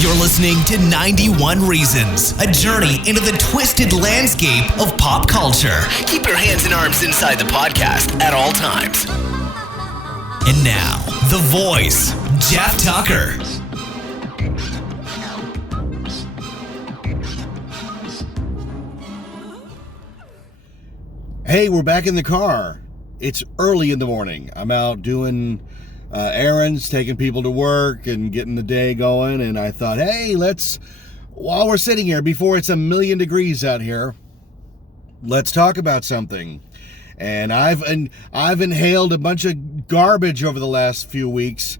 You're listening to 91 Reasons, a journey into the twisted landscape of pop culture. Keep your hands and arms inside the podcast at all times. And now, the voice, Jeff Tucker. Hey, we're back in the car. It's early in the morning. I'm out doing errands, taking people to work and getting the day going. And I thought, hey, while we're sitting here, before it's 1,000,000 degrees out here, let's talk about something. And I've inhaled a bunch of garbage over the last few weeks.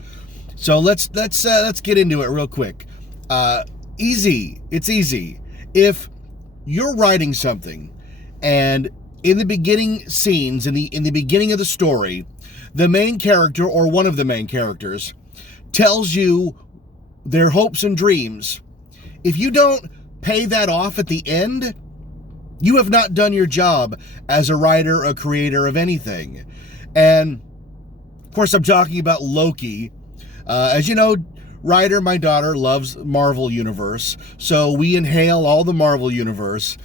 So let's get into it real quick. It's easy. If you're writing something and in the beginning scenes, in the beginning of the story, the main character or one of the main characters tells you their hopes and dreams. If you don't pay that off at the end, you have not done your job as a writer, a creator of anything. And of course, I'm talking about Loki. As you know, Ryder, my daughter, loves Marvel Universe, so we inhale all the Marvel Universe.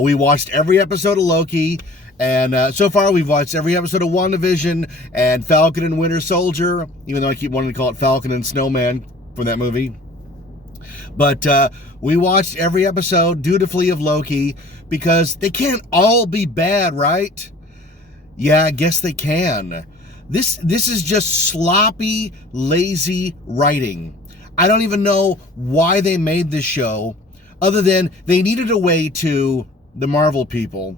We watched every episode of Loki, and so far we've watched every episode of WandaVision and Falcon and Winter Soldier, even though I keep wanting to call it Falcon and Snowman from that movie. But we watched every episode dutifully of Loki because they can't all be bad, right? Yeah, I guess they can. This is just sloppy, lazy writing. I don't even know why they made this show, other than they needed a way to, the Marvel people,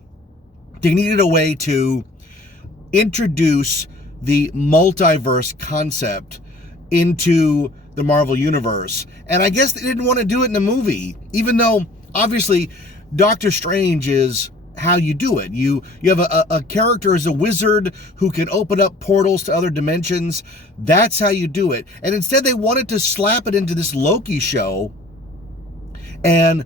they needed a way to introduce the multiverse concept into the Marvel Universe. And I guess they didn't want to do it in a movie, even though, obviously, Doctor Strange is how you do it. You have a character as a wizard who can open up portals to other dimensions. That's how you do it. And instead, they wanted to slap it into this Loki show and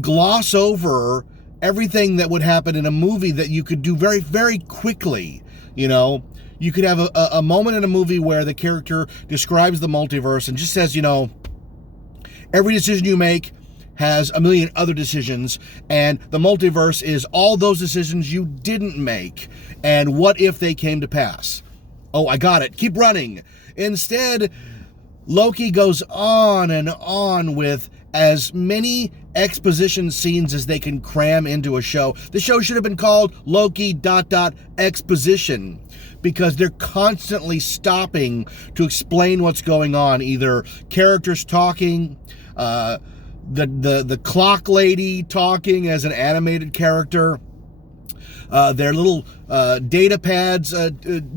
gloss over everything that would happen in a movie that you could do very, very quickly. You know, you could have a moment in a movie where the character describes the multiverse and just says, you know, every decision you make has 1,000,000 other decisions, and the multiverse is all those decisions you didn't make, and what if they came to pass? Oh, I got it. Keep running. Instead, Loki goes on and on with as many exposition scenes as they can cram into a show. The show should have been called Loki ... exposition, because they're constantly stopping to explain what's going on. Either characters talking, the clock lady talking as an animated character, their little data pads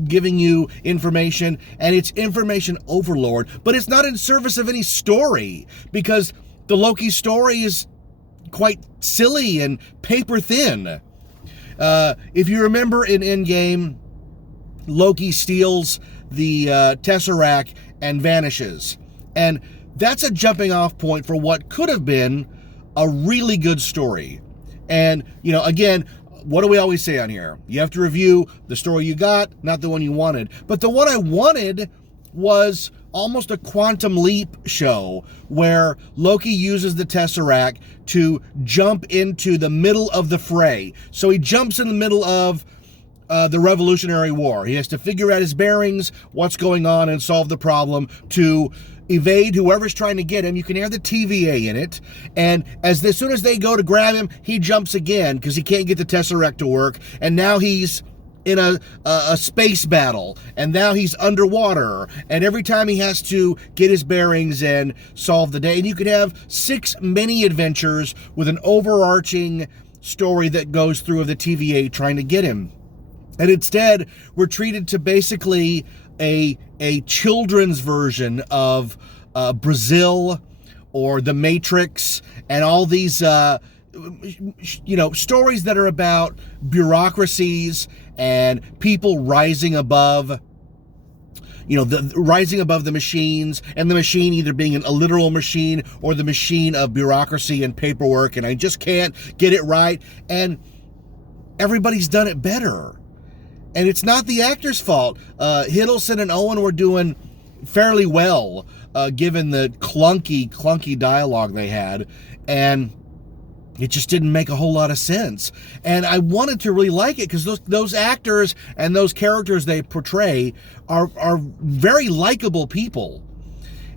giving you information, and it's information overload, but it's not in service of any story, because the Loki story is quite silly and paper thin. If you remember in Endgame, Loki steals the Tesseract and vanishes. And that's a jumping off point for what could have been a really good story. And, you know, again, what do we always say on here? You have to review the story you got, not the one you wanted. But the one I wanted was almost a quantum leap show where Loki uses the Tesseract to jump into the middle of the fray. So he jumps in the middle of the Revolutionary War. He has to figure out his bearings, what's going on, and solve the problem to evade whoever's trying to get him. You can hear the TVA in it, and as soon as they go to grab him, he jumps again because he can't get the Tesseract to work, and now he's in a space battle, and now he's underwater, and every time he has to get his bearings and solve the day. And you could have 6 mini adventures with an overarching story that goes through of the TVA trying to get him. And instead, we're treated to basically a children's version of Brazil or The Matrix and all these stories that are about bureaucracies and people rising above, rising above the machines, and the machine either being a literal machine or the machine of bureaucracy and paperwork, and I just can't get it right. And everybody's done it better. And it's not the actor's fault. Hiddleston and Owen were doing fairly well, given the clunky dialogue they had, and it just didn't make a whole lot of sense. And I wanted to really like it because those actors and those characters they portray are very likable people.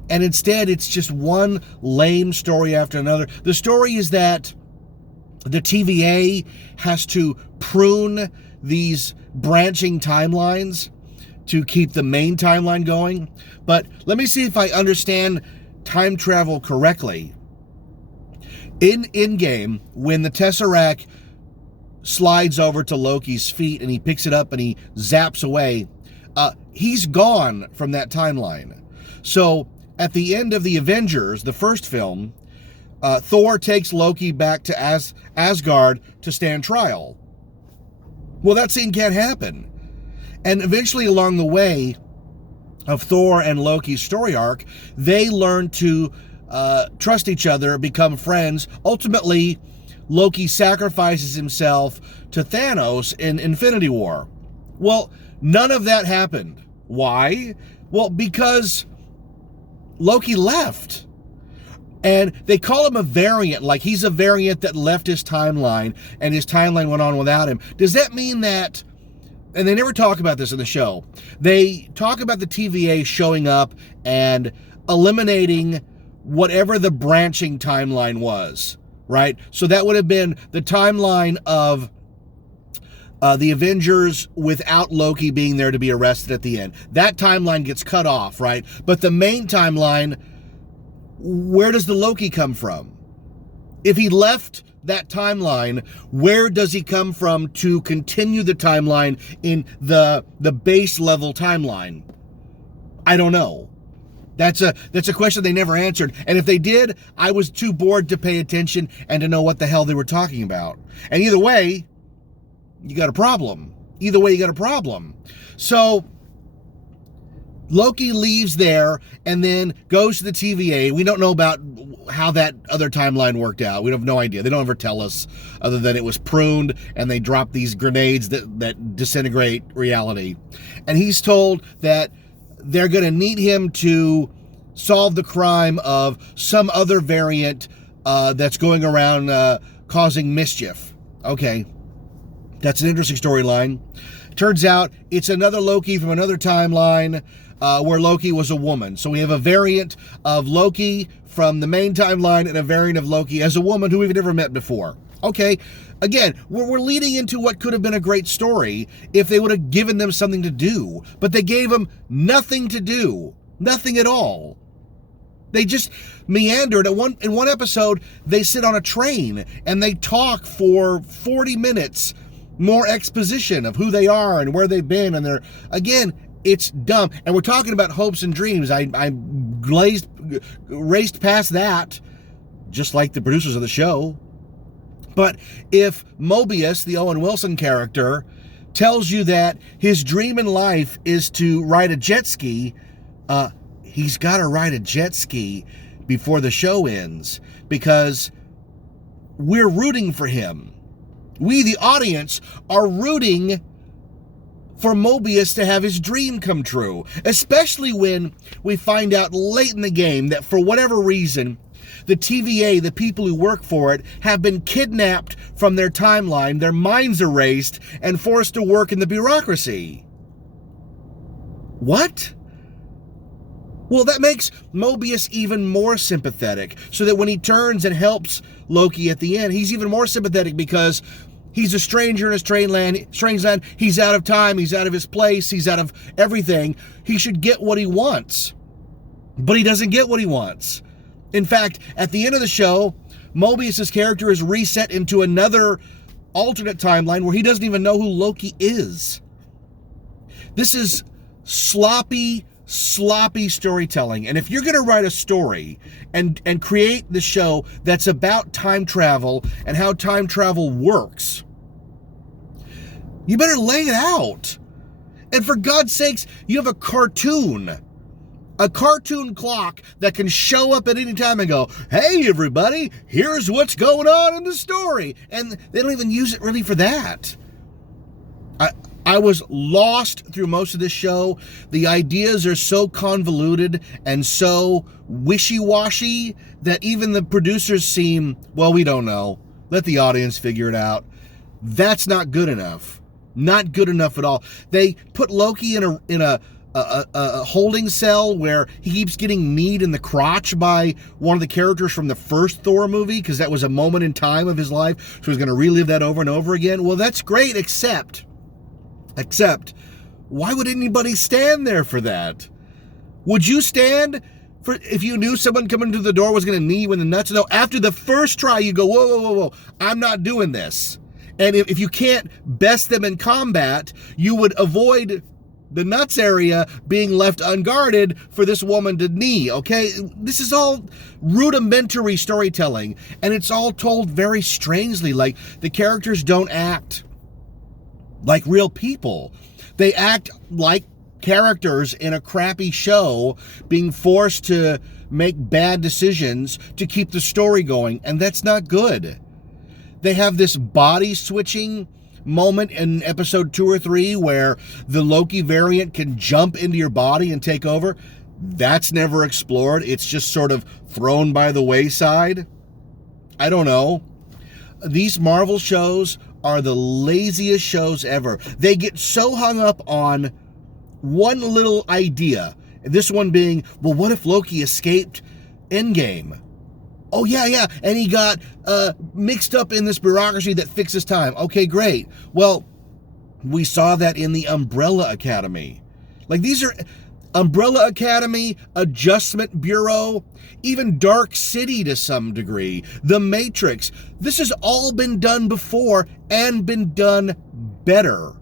And instead, it's just one lame story after another. The story is that the TVA has to prune these branching timelines to keep the main timeline going. But let me see if I understand time travel correctly. In Endgame, when the Tesseract slides over to Loki's feet and he picks it up and he zaps away, he's gone from that timeline. So at the end of the Avengers, the first film, Thor takes Loki back to Asgard to stand trial. Well, that scene can't happen. And eventually along the way of Thor and Loki's story arc, they learn to trust each other, become friends. Ultimately, Loki sacrifices himself to Thanos in Infinity War. Well, none of that happened. Why? Well, because Loki left. And they call him a variant, like he's a variant that left his timeline and his timeline went on without him. Does that mean that, and they never talk about this in the show, they talk about the TVA showing up and eliminating whatever the branching timeline was, right? So that would have been the timeline of the Avengers without Loki being there to be arrested at the end. That timeline gets cut off, right? But the main timeline, where does the Loki come from? If he left that timeline, where does he come from to continue the timeline in the base level timeline? I don't know. That's a question they never answered. And if they did, I was too bored to pay attention and to know what the hell they were talking about. And either way, you got a problem. Either way, you got a problem. So Loki leaves there and then goes to the TVA. We don't know about how that other timeline worked out. We have no idea. They don't ever tell us, other than it was pruned and they dropped these grenades that disintegrate reality. And he's told that they're going to need him to solve the crime of some other variant that's going around causing mischief. Okay, that's an interesting storyline. Turns out it's another Loki from another timeline where Loki was a woman. So we have a variant of Loki from the main timeline and a variant of Loki as a woman who we've never met before. Okay, again, we're leading into what could have been a great story if they would have given them something to do. But they gave them nothing to do. Nothing at all. They just meandered. In one episode, they sit on a train and they talk for 40 minutes. More exposition of who they are and where they've been. And again, it's dumb. And we're talking about hopes and dreams. I raced past that, just like the producers of the show. But if Mobius, the Owen Wilson character, tells you that his dream in life is to ride a jet ski, he's got to ride a jet ski before the show ends, because we're rooting for him. We, the audience, are rooting for Mobius to have his dream come true, especially when we find out late in the game that for whatever reason, the TVA, the people who work for it, have been kidnapped from their timeline, their minds erased, and forced to work in the bureaucracy. What? Well, that makes Mobius even more sympathetic, so that when he turns and helps Loki at the end, he's even more sympathetic because he's a stranger in a strange land. He's out of time. He's out of his place. He's out of everything. He should get what he wants. But he doesn't get what he wants. In fact, at the end of the show, Mobius's character is reset into another alternate timeline where he doesn't even know who Loki is. This is sloppy storytelling. And if you're going to write a story and create the show that's about time travel and how time travel works, you better lay it out. And for God's sakes, you have a cartoon clock that can show up at any time and go, hey, everybody, here's what's going on in the story. And they don't even use it really for that. I was lost through most of this show. The ideas are so convoluted and so wishy-washy that even the producers seem, well, we don't know. Let the audience figure it out. That's not good enough. Not good enough at all. They put Loki in a holding cell where he keeps getting kneed in the crotch by one of the characters from the first Thor movie because that was a moment in time of his life, so he's going to relive that over and over again. Well, that's great, except, why would anybody stand there for that? Would you stand for if you knew someone coming to the door was going to knee you in the nuts? No, after the first try, you go, whoa, I'm not doing this. And if you can't best them in combat, you would avoid the nuts area being left unguarded for this woman to knee, okay? This is all rudimentary storytelling, and it's all told very strangely. Like, the characters don't act like real people. They act like characters in a crappy show being forced to make bad decisions to keep the story going, and that's not good. They have this body switching moment in episode 2 or 3 where the Loki variant can jump into your body and take over. That's never explored. It's just sort of thrown by the wayside. I don't know. These Marvel shows are the laziest shows ever. They get so hung up on one little idea. This one being, well, what if Loki escaped Endgame? Oh, yeah, and he got mixed up in this bureaucracy that fixes time. Okay, great. Well, we saw that in the Umbrella Academy. Like, these are Umbrella Academy, Adjustment Bureau, even Dark City to some degree, The Matrix. This has all been done before and been done better.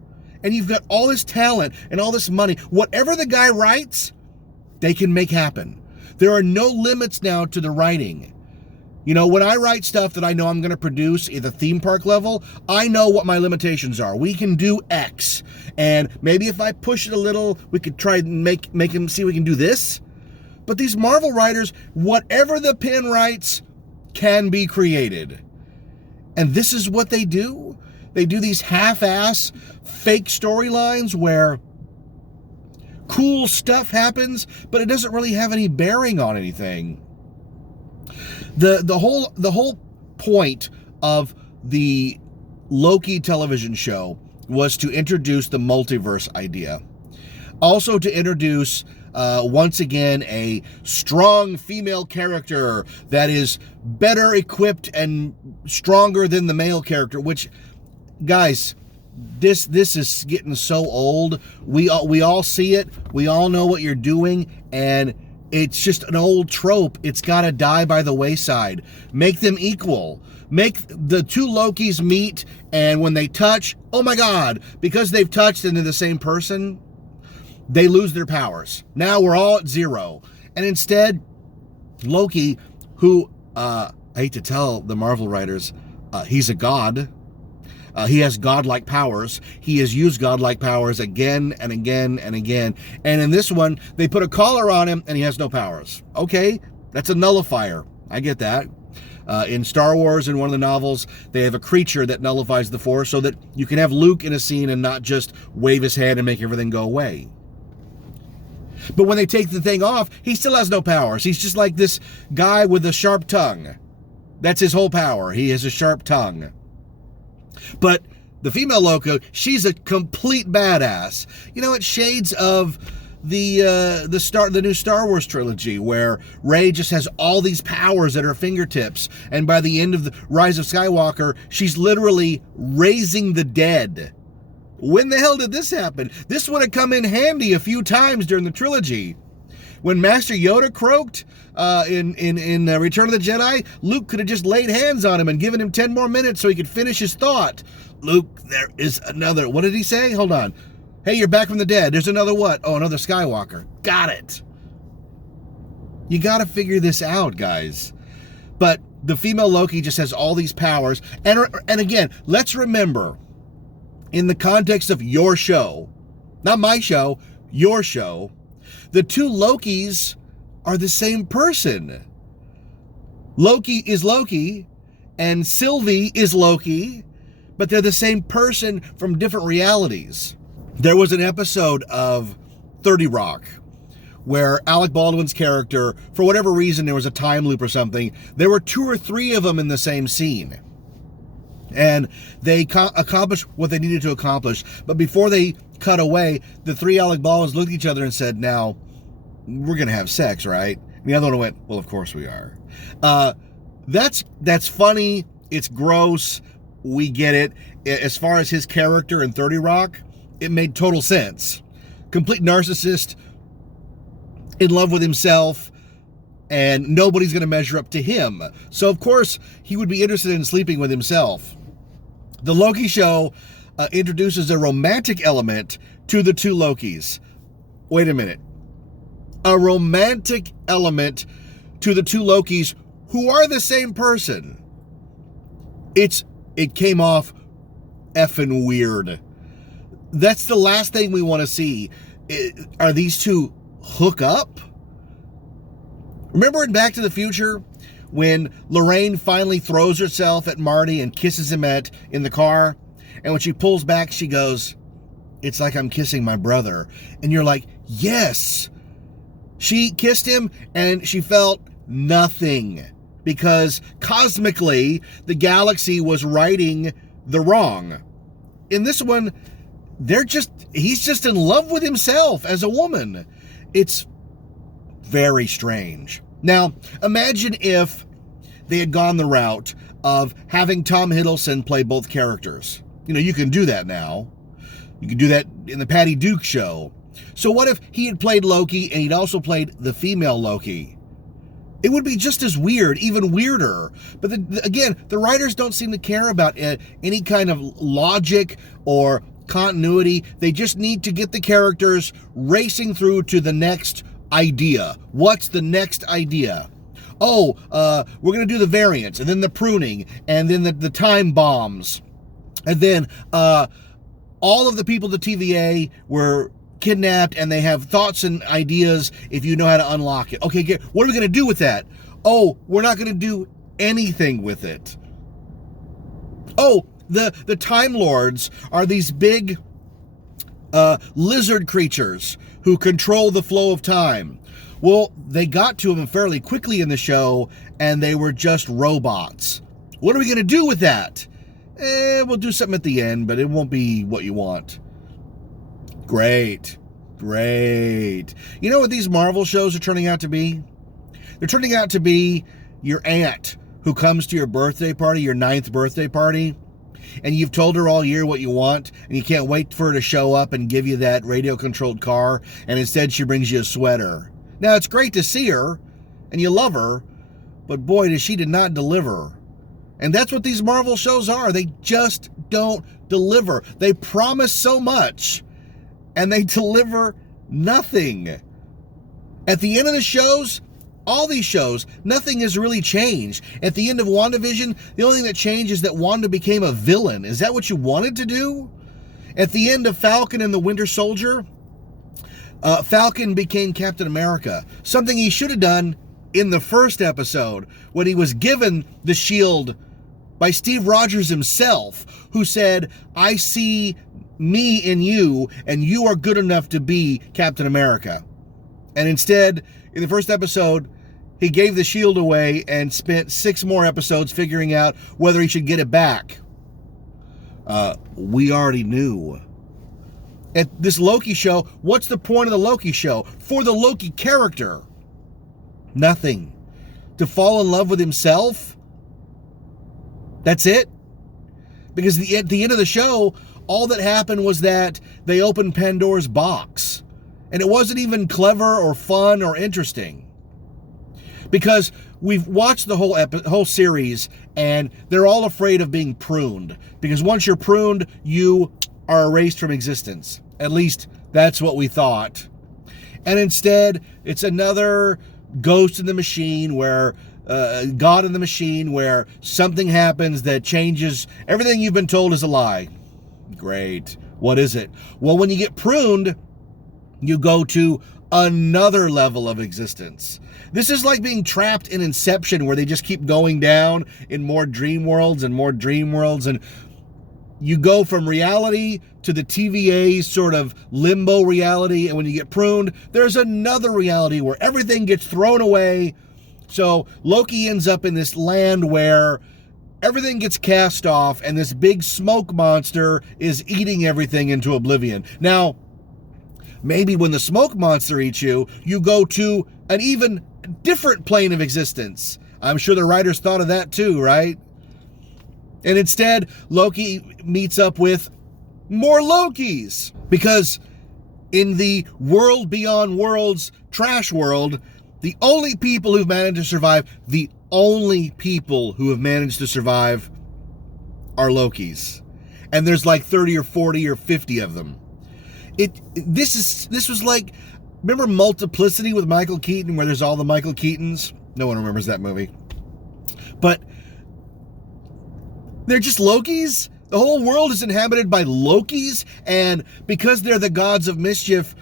And you've got all this talent and all this money. Whatever the guy writes, they can make happen. There are no limits now to the writing. You know, when I write stuff that I know I'm going to produce at the theme park level, I know what my limitations are. We can do X. And maybe if I push it a little, we could try and make him see we can do this. But these Marvel writers, whatever the pen writes can be created. And this is what they do. They do these half-ass fake storylines where cool stuff happens, but it doesn't really have any bearing on anything. The whole point of the Loki television show was to introduce the multiverse idea. Also to introduce, once again, a strong female character that is better equipped and stronger than the male character, which, guys, this is getting so old. We all see it. We all know what you're doing, and it's just an old trope. It's got to die by the wayside. Make them equal. Make the two Lokis meet, and when they touch, oh my God, because they've touched and they're the same person, they lose their powers. Now we're all at zero. And instead, Loki, who, I hate to tell the Marvel writers, he's a god. He has godlike powers. He has used godlike powers again and again and again. And in this one, they put a collar on him and he has no powers. Okay, that's a nullifier. I get that. In Star Wars, in one of the novels, they have a creature that nullifies the Force so that you can have Luke in a scene and not just wave his hand and make everything go away. But when they take the thing off, he still has no powers. He's just like this guy with a sharp tongue. That's his whole power. He has a sharp tongue. But the female Loki, she's a complete badass. You know, it shades of the new Star Wars trilogy where Rey just has all these powers at her fingertips, and by the end of the Rise of Skywalker, she's literally raising the dead. When the hell did this happen? This would have come in handy a few times during the trilogy. When Master Yoda croaked in Return of the Jedi, Luke could have just laid hands on him and given him 10 more minutes so he could finish his thought. Luke, there is another... What did he say? Hold on. Hey, you're back from the dead. There's another what? Oh, another Skywalker. Got it. You got to figure this out, guys. But the female Loki just has all these powers. And again, let's remember, in the context of your show, not my show, your show, the two Lokis are the same person. Loki is Loki, and Sylvie is Loki, but they're the same person from different realities. There was an episode of 30 Rock where Alec Baldwin's character, for whatever reason, there was a time loop or something. There were 2 or 3 of them in the same scene. And they accomplished what they needed to accomplish. But before they cut away, the 3 Alec Baldwins looked at each other and said, now, we're going to have sex, right? And the other one went, well, of course we are. That's funny. It's gross. We get it. As far as his character in 30 Rock, it made total sense. Complete narcissist, in love with himself, and nobody's going to measure up to him. So, of course, he would be interested in sleeping with himself. The Loki show introduces a romantic element to the 2 Lokis. Wait a minute. A romantic element to the 2 Lokis who are the same person. It came off effing weird. That's the last thing we want to see. Are these 2 hook up? Remember in Back to the Future when Lorraine finally throws herself at Marty and kisses him in the car? And when she pulls back, she goes, it's like I'm kissing my brother. And you're like, yes. She kissed him and she felt nothing because cosmically the galaxy was righting the wrong. In this one, he's just in love with himself as a woman. It's very strange. Now, imagine if they had gone the route of having Tom Hiddleston play both characters. You know, you can do that now. You can do that in the Patty Duke show. So what if he had played Loki and he'd also played the female Loki? It would be just as weird, even weirder. But again, the writers don't seem to care about any kind of logic or continuity. They just need to get the characters racing through to the next idea. What's the next idea? Oh, we're going to do the variants, and then the pruning, and then the time bombs. And then all of the people at the TVA were kidnapped, and they have thoughts and ideas if you know how to unlock it. Okay, what are we going to do with that? Oh, we're not going to do anything with it. Oh, the Time Lords are these big lizard creatures who control the flow of time. Well, they got to them fairly quickly in the show, and they were just robots. What are we going to do with that? We'll do something at the end, but it won't be what you want. Great. You know what these Marvel shows are turning out to be? They're turning out to be your aunt who comes to your birthday party, your 9th birthday party, and you've told her all year what you want, and you can't wait for her to show up and give you that radio-controlled car, and instead she brings you a sweater. Now, it's great to see her, and you love her, but boy, does she did not deliver. And that's what these Marvel shows are. They just don't deliver. They promise so much, and they deliver nothing. At the end of the shows, all these shows, nothing has really changed. At the end of WandaVision, the only thing that changed is that Wanda became a villain. Is that what you wanted to do? At the end of Falcon and the Winter Soldier, Falcon became Captain America. Something he should have done in the first episode when he was given the shield by Steve Rogers himself, who said, I see me in you, and you are good enough to be Captain America. And instead, in the first episode, he gave the shield away and spent 6 more episodes figuring out whether he should get it back. We already knew. At this Loki show, what's the point of the Loki show? For the Loki character. Nothing. To fall in love with himself? That's it? Because at the end of the show, all that happened was that they opened Pandora's box. And it wasn't even clever or fun or interesting. Because we've watched the whole series, and they're all afraid of being pruned. Because once you're pruned, you are erased from existence. At least that's what we thought. And instead, it's another Ghost in the Machine where God in the Machine, where something happens that changes everything you've been told is a lie. Great. What is it? Well, when you get pruned, you go to another level of existence. This is like being trapped in Inception, where they just keep going down in more dream worlds and more dream worlds. And you go from reality to the TVA sort of limbo reality, and when you get pruned, there's another reality where everything gets thrown away. So Loki ends up in this land where everything gets cast off, and this big smoke monster is eating everything into oblivion. Now, maybe when the smoke monster eats you, you go to an even different plane of existence. I'm sure the writers thought of that too, right? And instead, Loki meets up with more Lokis. Because in the world beyond worlds trash world, the only people who've managed to survive, are Lokis. And there's like 30 or 40 or 50 of them. This was like, remember Multiplicity with Michael Keaton, where there's all the Michael Keatons? No one remembers that movie. But they're just Lokis. The whole world is inhabited by Lokis, and because they're the gods of mischief,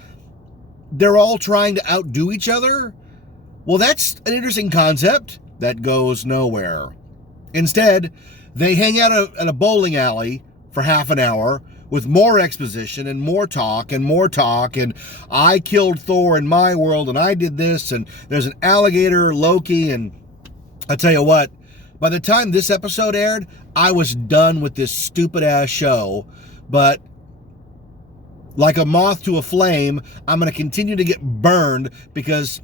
they're all trying to outdo each other. Well, that's an interesting concept that goes nowhere. Instead, they hang out at a bowling alley for half an hour with more exposition and more talk, and I killed Thor in my world, and I did this, and there's an alligator Loki, and I tell you what, by the time this episode aired, I was done with this stupid-ass show, but like a moth to a flame, I'm going to continue to get burned because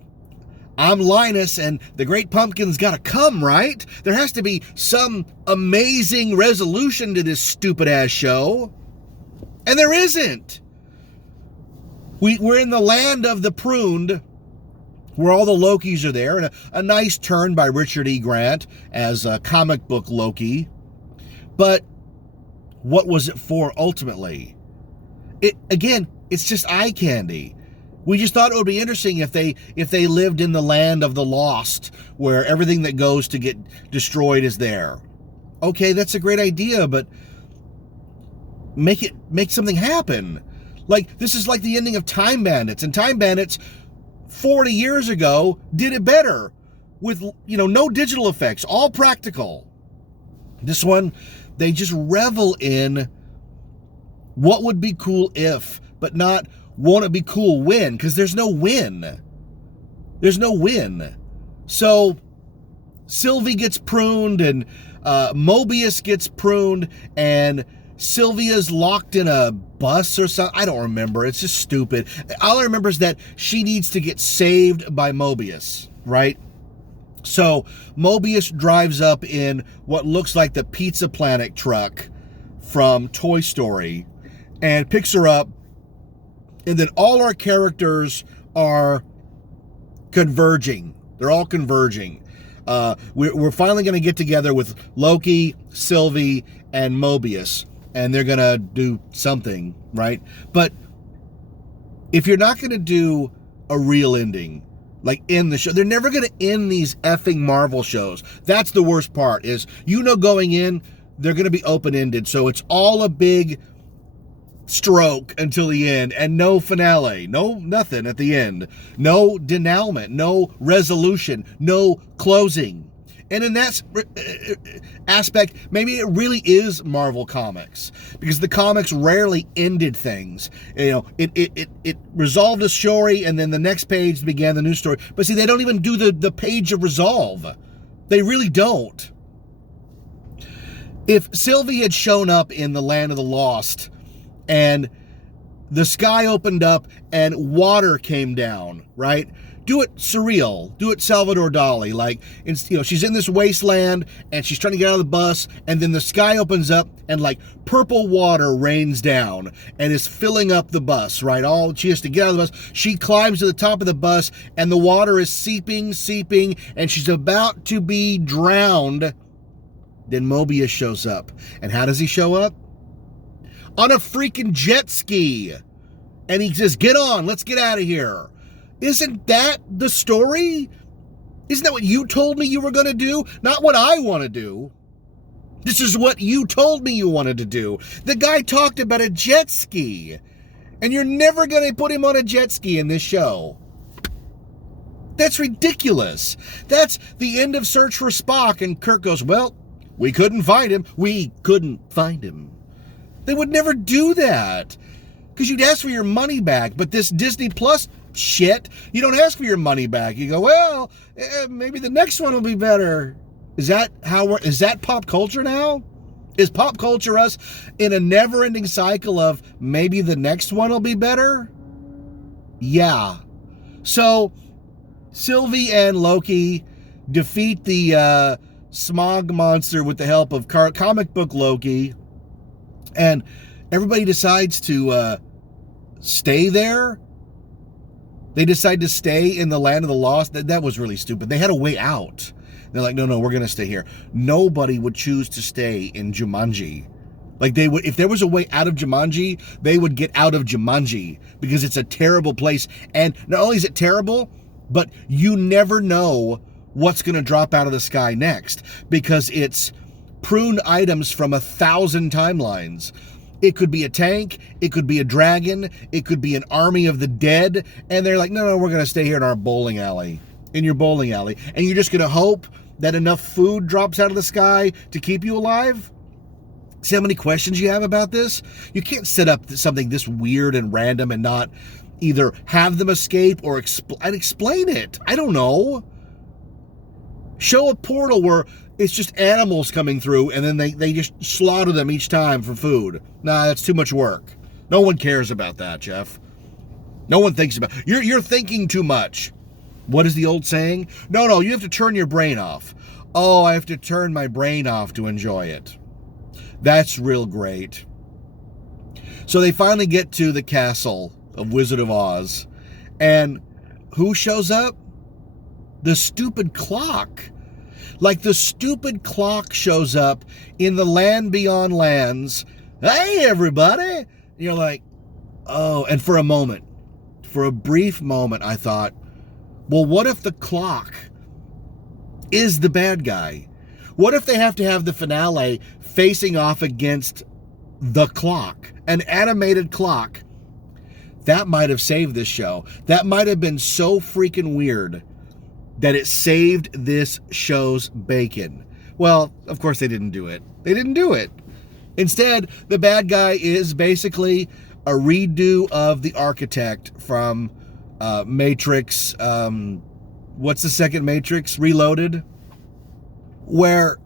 I'm Linus, and the Great Pumpkin's got to come, right? There has to be some amazing resolution to this stupid-ass show, and there isn't. We're in the land of the pruned, where all the Lokis are there, and a nice turn by Richard E. Grant as a comic book Loki. But what was it for ultimately? It's just eye candy. We just thought it would be interesting if they lived in the land of the lost, where everything that goes to get destroyed is there. Okay, that's a great idea, but make something happen. Like, this is like the ending of Time Bandits, and Time Bandits 40 years ago did it better with, no digital effects, all practical. This one, they just revel in what would be cool if, but not won't it be cool when, because there's no win. There's no win. So Sylvie gets pruned, and Mobius gets pruned, and Sylvia's locked in a bus or something. I don't remember. It's just stupid. All I remember is that she needs to get saved by Mobius, right? So Mobius drives up in what looks like the Pizza Planet truck from Toy Story and picks her up. And then all our characters are converging. They're all converging. We're finally going to get together with Loki, Sylvie, and Mobius. And they're going to do something, right? But if you're not going to do a real ending, like end the show, they're never going to end these effing Marvel shows. That's the worst part, is going in, they're going to be open-ended. So it's all a big stroke until the end, and no finale, no nothing at the end, no denouement, no resolution, no closing. And in that aspect, maybe it really is Marvel Comics, because the comics rarely ended things. It resolved a story, and then the next page began the new story. But see, they don't even do the page of resolve. They really don't. If Sylvie had shown up in the Land of the Lost, and the sky opened up and water came down, right? Do it surreal. Do it Salvador Dali. Like, she's in this wasteland and she's trying to get out of the bus, and then the sky opens up and like purple water rains down and is filling up the bus, right? She has to get out of the bus. She climbs to the top of the bus and the water is seeping, and she's about to be drowned. Then Mobius shows up. And how does he show up? On a freaking jet ski. And he says, "Get on, let's get out of here." Isn't that the story? Isn't that what you told me you were going to do? Not what I want to do. This is what you told me you wanted to do. The guy talked about a jet ski. And you're never going to put him on a jet ski in this show. That's ridiculous. That's the end of Search for Spock. And Kirk goes, "Well, we couldn't find him. We couldn't find him." They would never do that. Because you'd ask for your money back. But this Disney Plus shit, you don't ask for your money back. You go, well, maybe the next one will be better. Is that pop culture now? Is pop culture us in a never-ending cycle of maybe the next one will be better? Yeah. So, Sylvie and Loki defeat the smog monster with the help of comic book Loki, and everybody decides to stay there. They decide to stay in the land of the lost. That was really stupid. They had a way out. They're like, no, we're going to stay here. Nobody would choose to stay in Jumanji. Like they would, if there was a way out of Jumanji, they would get out of Jumanji because it's a terrible place. And not only is it terrible, but you never know what's going to drop out of the sky next because it's pruned items from 1,000 timelines. It could be a tank, it could be a dragon, it could be an army of the dead, and they're like, no, we're going to stay here in our bowling alley, in your bowling alley, and you're just going to hope that enough food drops out of the sky to keep you alive? See how many questions you have about this? You can't set up something this weird and random and not either have them escape or explain it. I don't know. Show a portal where it's just animals coming through and then they just slaughter them each time for food. Nah, that's too much work. No one cares about that, Jeff. No one thinks about it. You're thinking too much. What is the old saying? No, you have to turn your brain off. Oh, I have to turn my brain off to enjoy it. That's real great. So they finally get to the castle of Wizard of Oz. And who shows up? The stupid clock. Like the stupid clock shows up in the land beyond lands. Hey, everybody. And you're like, oh, and for a brief moment, I thought, well, what if the clock is the bad guy? What if they have to have the finale facing off against the clock, an animated clock? That might have saved this show. That might have been so freaking weird that it saved this show's bacon. Well, of course they didn't do it. They didn't do it. Instead, the bad guy is basically a redo of the architect from Matrix, what's the second Matrix? Reloaded? Where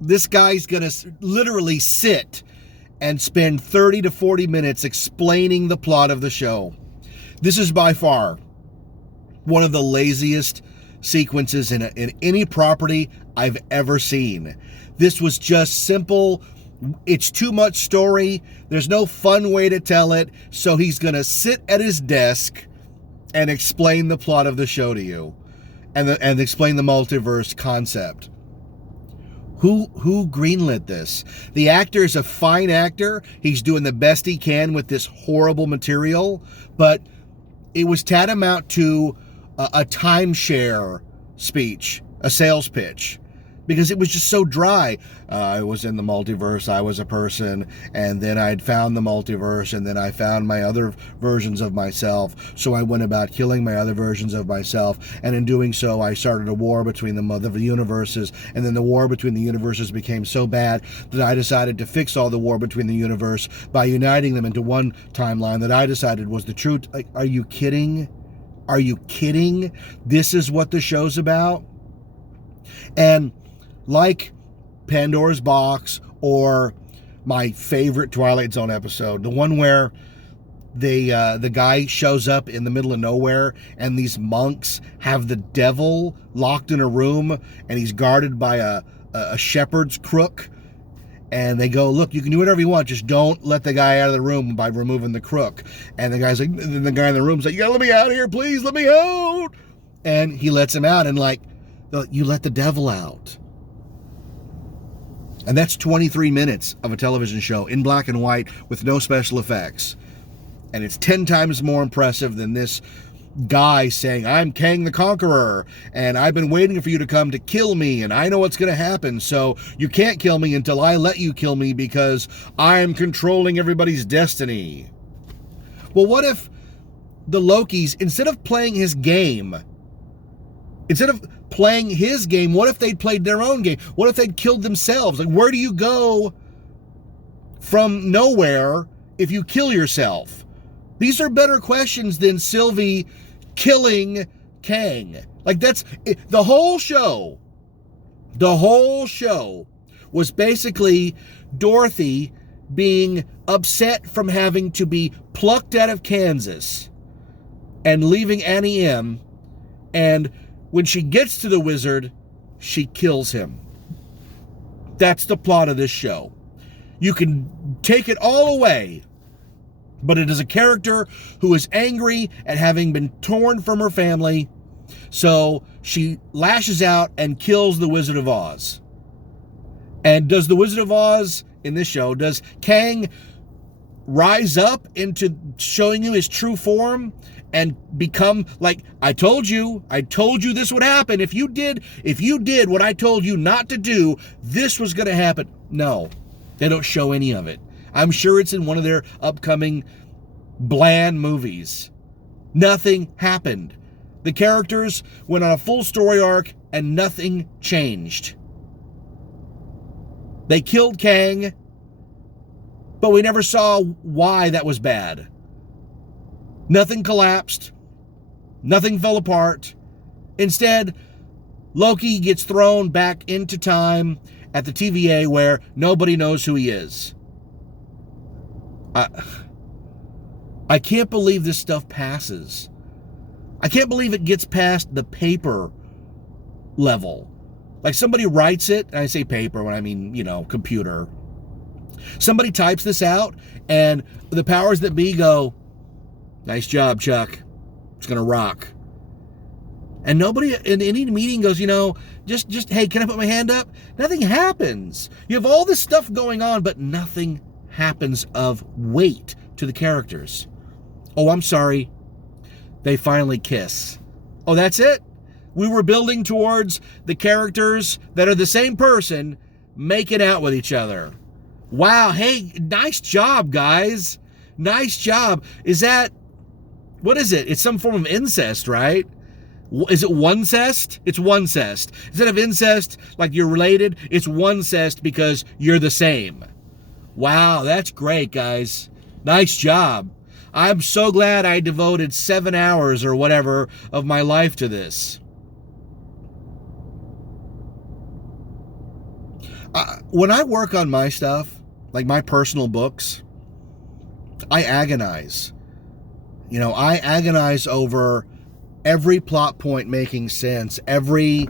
this guy's gonna literally sit and spend 30 to 40 minutes explaining the plot of the show. This is by far one of the laziest sequences in any property I've ever seen. This was just simple. It's too much story. There's no fun way to tell it. So he's gonna sit at his desk and explain the plot of the show to you, and explain the multiverse concept. Who greenlit this? The actor is a fine actor. He's doing the best he can with this horrible material, but it was tantamount to a timeshare speech, a sales pitch, because it was just so dry. I was in the multiverse, I was a person, and then I'd found the multiverse, and then I found my other versions of myself, so I went about killing my other versions of myself, and in doing so, I started a war between the universes, and then the war between the universes became so bad that I decided to fix all the war between the universe by uniting them into one timeline that I decided was the truth. Like, are you kidding? Are you kidding? This is what the show's about? And like Pandora's Box or my favorite Twilight Zone episode, the one where the guy shows up in the middle of nowhere and these monks have the devil locked in a room and he's guarded by a shepherd's crook, and they go, look, you can do whatever you want, just don't let the guy out of the room by removing the crook. And the guy's like, and the guy in the room's like, you gotta let me out of here, please, let me out. And he lets him out, and like, you let the devil out. And that's 23 minutes of a television show in black and white with no special effects. And it's 10 times more impressive than this guy saying, I'm Kang the Conqueror, and I've been waiting for you to come to kill me, and I know what's going to happen, so you can't kill me until I let you kill me because I'm controlling everybody's destiny. Well, what if the Lokis, instead of playing his game, what if they'd played their own game? What if they'd killed themselves? Like, where do you go from nowhere if you kill yourself? These are better questions than Sylvie killing Kang. Like, that's the whole show. The whole show was basically Dorothy being upset from having to be plucked out of Kansas and leaving Annie M. And when she gets to the wizard, she kills him. That's the plot of this show. You can take it all away, but it is a character who is angry at having been torn from her family, so she lashes out and kills the Wizard of Oz. And does the Wizard of Oz, in this show, does Kang rise up into showing you his true form and become like, I told you this would happen. If you did what I told you not to do, this was going to happen. No, they don't show any of it. I'm sure it's in one of their upcoming bland movies. Nothing happened. The characters went on a full story arc and nothing changed. They killed Kang, but we never saw why that was bad. Nothing collapsed. Nothing fell apart. Instead, Loki gets thrown back into time at the TVA where nobody knows who he is. I can't believe this stuff passes. I can't believe it gets past the paper level. Like, somebody writes it, and I say paper when I mean, computer. Somebody types this out, and the powers that be go, nice job, Chuck. It's going to rock. And nobody in any meeting goes, just, hey, can I put my hand up? Nothing happens. You have all this stuff going on, but nothing happens of weight to the characters. Oh, I'm sorry. They finally kiss. Oh, that's it? We were building towards the characters that are the same person making out with each other. Wow, hey, nice job, guys. Nice job. What is it? It's some form of incest, right? Is it one-cest? It's one-cest. Instead of incest, like you're related, it's one-cest because you're the same. Wow, that's great, guys. Nice job. I'm so glad I devoted 7 hours or whatever of my life to this. When I work on my stuff, like my personal books, I agonize. I agonize over every plot point making sense, every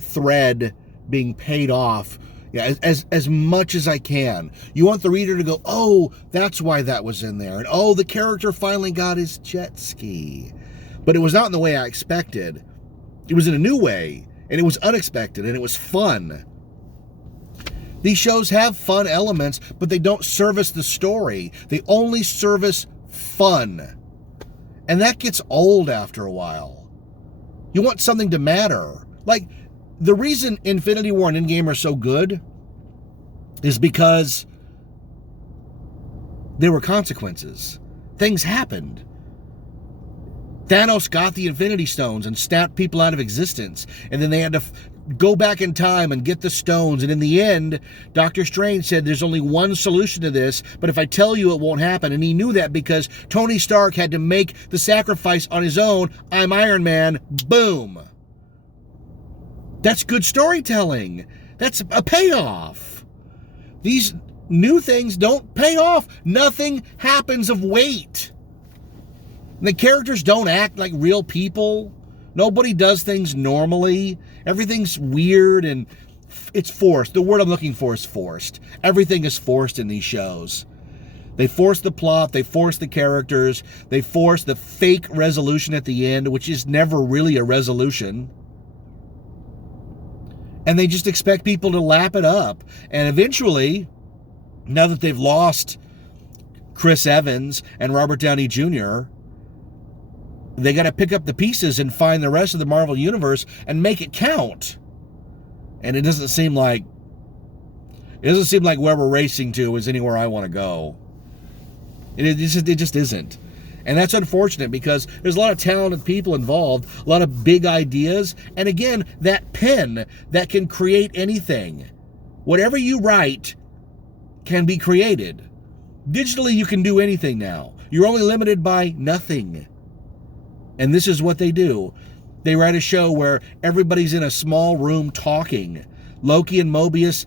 thread being paid off, as much as I can. You want the reader to go, oh, that's why that was in there. And oh, the character finally got his jet ski. But it was not in the way I expected. It was in a new way, and it was unexpected, and it was fun. These shows have fun elements, but they don't service the story. They only service fun. And that gets old after a while. You want something to matter. Like, the reason Infinity War and Endgame are so good is because there were consequences. Things happened. Thanos got the Infinity Stones and snapped people out of existence. And then they had to go back in time and get the stones. And in the end, Doctor Strange said there's only one solution to this, but if I tell you, it won't happen. And he knew that because Tony Stark had to make the sacrifice on his own. I'm Iron Man. Boom. That's good storytelling. That's a payoff. These new things don't pay off. Nothing happens of weight. The characters don't act like real people. Nobody does things normally. Everything's weird and it's forced. The word I'm looking for is forced. Everything is forced in these shows. They force the plot, they force the characters, they force the fake resolution at the end, which is never really a resolution. And they just expect people to lap it up. And eventually, now that they've lost Chris Evans and Robert Downey Jr., they got to pick up the pieces and find the rest of the Marvel Universe and make it count. And it doesn't seem like where we're racing to is anywhere I want to go. It just isn't. And that's unfortunate because there's a lot of talented people involved, a lot of big ideas, and again, that pen that can create anything. Whatever you write can be created. Digitally, you can do anything now. You're only limited by nothing. And this is what they do. They write a show where everybody's in a small room talking. Loki and Mobius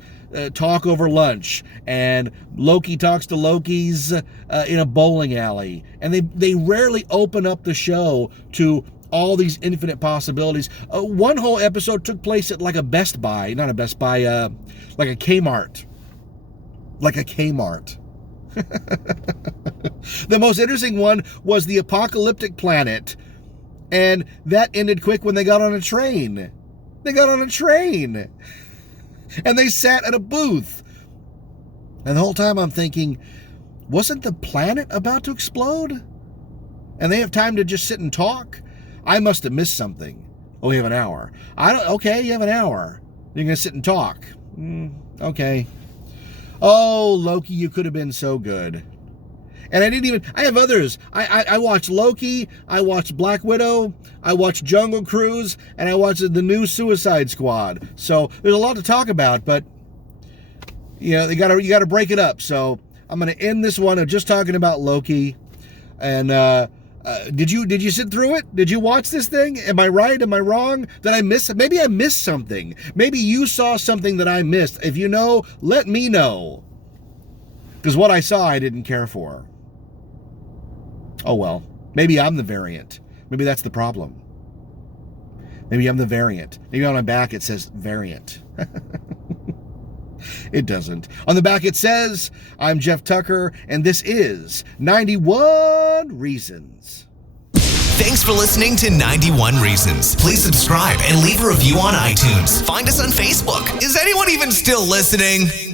talk over lunch, and Loki talks to Loki's in a bowling alley. And they rarely open up the show to all these infinite possibilities. One whole episode took place at like a Best Buy, not a Best Buy, like a Kmart. Like a Kmart. The most interesting one was the apocalyptic planet, and that ended quick when they got on a train. They got on a train, and they sat at a booth. And the whole time I'm thinking, wasn't the planet about to explode? And they have time to just sit and talk? I must have missed something. Oh, we have an hour. Okay, you have an hour. You're going to sit and talk. Okay. Oh, Loki, you could have been so good. And I have others. I watched Loki, I watched Black Widow, I watched Jungle Cruise, and I watched the new Suicide Squad. So there's a lot to talk about, but you know, you gotta break it up. So I'm gonna end this one of just talking about Loki. And did you sit through it? Did you watch this thing? Am I right? Am I wrong? Did I miss it? Maybe I missed something. Maybe you saw something that I missed. If you know, let me know. Because what I saw, I didn't care for. Oh well, maybe I'm the variant. Maybe that's the problem. Maybe I'm the variant. Maybe on my back it says variant. It doesn't. On the back it says, I'm Jeff Tucker, and this is 91 Reasons. Thanks for listening to 91 Reasons. Please subscribe and leave a review on iTunes. Find us on Facebook. Is anyone even still listening?